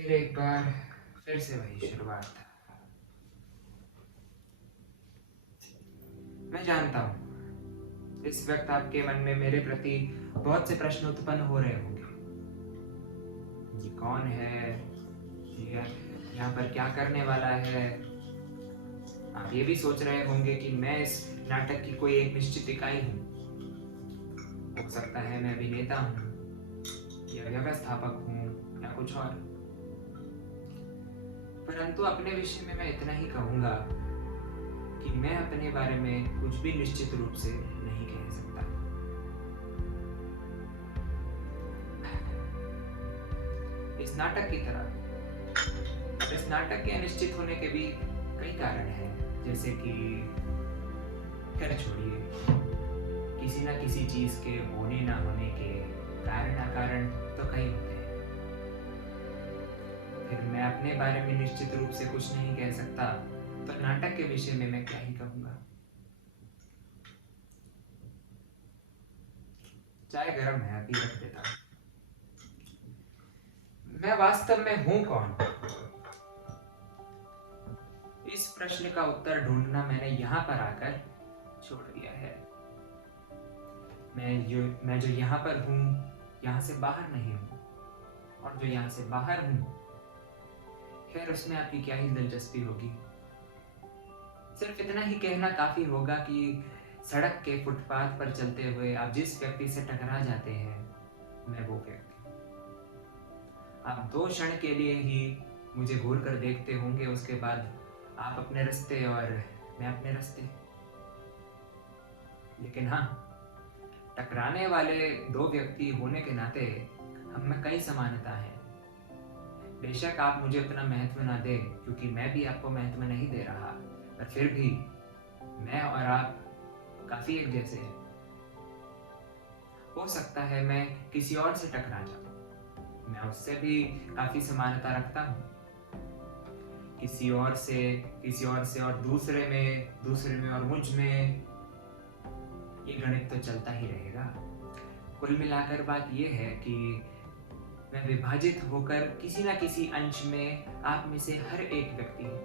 फिर एक बार फिर से वही शुरुआत। मैं जानता हूँ इस वक्त आपके मन में मेरे प्रति बहुत से प्रश्न उत्पन्न हो रहे होंगे। ये कौन है? ये यहाँ पर क्या करने वाला है? आप ये भी सोच रहे होंगे कि मैं इस नाटक की कोई एक निश्चित इकाई हूँ। हो सकता है मैं अभिनेता हूँ या व्यवस्थापक हूँ या कुछ और। परंतु अपने विषय में मैं इतना ही कहूँगा कि मैं अपने बारे में कुछ भी निश्चित रूप से नहीं कह सकता। इस नाटक की तरह इस नाटक के अनिश्चित होने के भी कई कारण हैं, जैसे कि खैर छोड़िए, किसी ना किसी चीज के होने ना होने के कारण अकारण तो कई होते हैं। फिर मैं अपने बारे में निश्चित रूप से कुछ नहीं कह सकता, तो नाटक के विषय में मैं क्या ही कहूंगा। चाय गर्म है, अभी रख देता हूँ। मैं वास्तव में हूं कौन? इस प्रश्न का उत्तर ढूंढना मैंने यहाँ पर आकर छोड़ दिया है। मैं जो यहाँ पर हूँ, यहाँ से बाहर नहीं हूँ, और जो यहाँ से बाहर हूँ, खैर उसमें आपकी क्या ही दिलचस्पी होगी। सिर्फ इतना ही कहना काफी होगा कि सड़क के फुटपाथ पर चलते हुए आप जिस व्यक्ति से टकरा जाते हैं, मैं वो व्यक्ति। आप 2 क्षण के लिए ही मुझे घूर कर देखते होंगे, उसके बाद आप अपने रास्ते और मैं अपने रास्ते। लेकिन हाँ, टकराने वाले 2 व्यक्ति होने के नाते हम में कई समानता है। बेशक आप मुझे उतना महत्व ना दें, क्योंकि मैं भी आपको महत्व नहीं दे रहा, पर फिर भी मैं और आप काफी एक जैसे हैं। हो सकता है मैं किसी और से टकरा जाऊं, मैं उससे भी काफी समानता रखता हूँ। किसी और से और दूसरे में और मुझ में, ये गणित तो चलता ही रहेगा। कुल मिलाकर बात यह है कि मैं विभाजित होकर किसी ना किसी अंश में आप में से हर एक व्यक्ति हूं।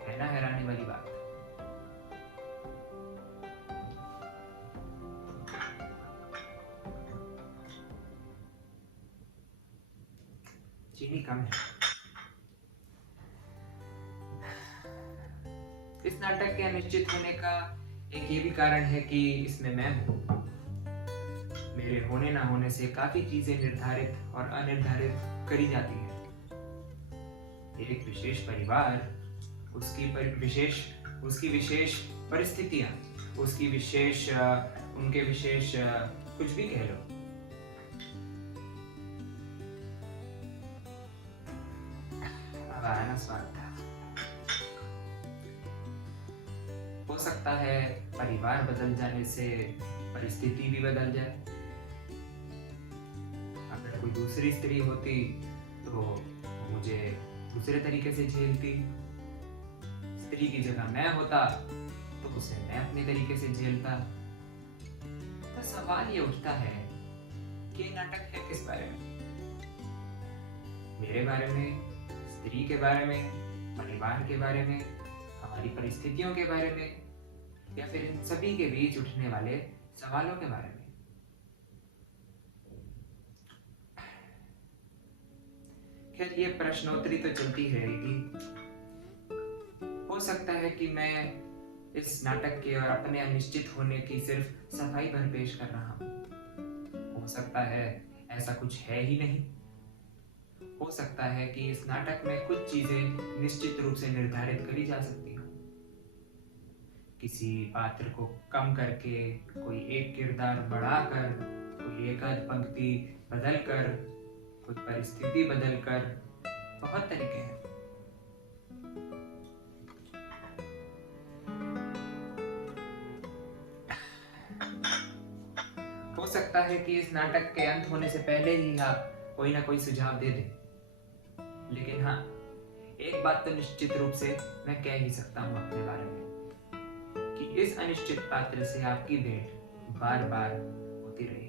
है ना हैरानी वाली बात? चीनी कम है। इस नाटक के अनिश्चित होने का एक ये भी कारण है कि इसमें मैं हूं। मेरे होने ना होने से काफी चीजें निर्धारित और अनिर्धारित करी जाती हैं। एक विशेष परिवार, उसकी विशेष परिस्थितियां, उनके विशेष कुछ भी कह लो। अब आया ना स्वाद था। हो सकता है परिवार बदल जाने से परिस्थिति भी बदल जाए। अगर कोई दूसरी स्त्री होती तो मुझे दूसरे तरीके से झेलती। स्त्री की जगह मैं होता तो उसे मैं अपने तरीके से झेलता। तो सवाल ये उठता है कि ये नाटक है किस बारे में? मेरे बारे में, स्त्री के बारे में, परिवार के बारे में, हमारी परिस्थितियों के बारे में, या फिर इन सभी के बीच उठने वाले सवालों के बारे में? खैर ये प्रश्नोत्तरी तो चलती रहेगी। हो सकता है कि मैं इस नाटक के और अपने अनिश्चित होने की सिर्फ सफाई भर पेश कर रहा हूं। हो सकता है ऐसा कुछ है ही नहीं। हो सकता है कि इस नाटक में कुछ चीजें निश्चित रूप से निर्धारित करी जा सकती हो। किसी पात्र को कम करके, कोई एक किरदार बढ़ाकर, कोई एक आध पंक्ति बदलकर, कोई परिस्थिति बदलकर, बहुत तरीके हैं। हो सकता है कि इस नाटक के अंत होने से पहले ही आप कोई ना कोई सुझाव दे दें। लेकिन हाँ, एक बात तो निश्चित रूप से मैं कह ही सकता हूँ अपने बारे में, कि इस अनिश्चित पात्र से आपकी भेंट बार बार होती रही।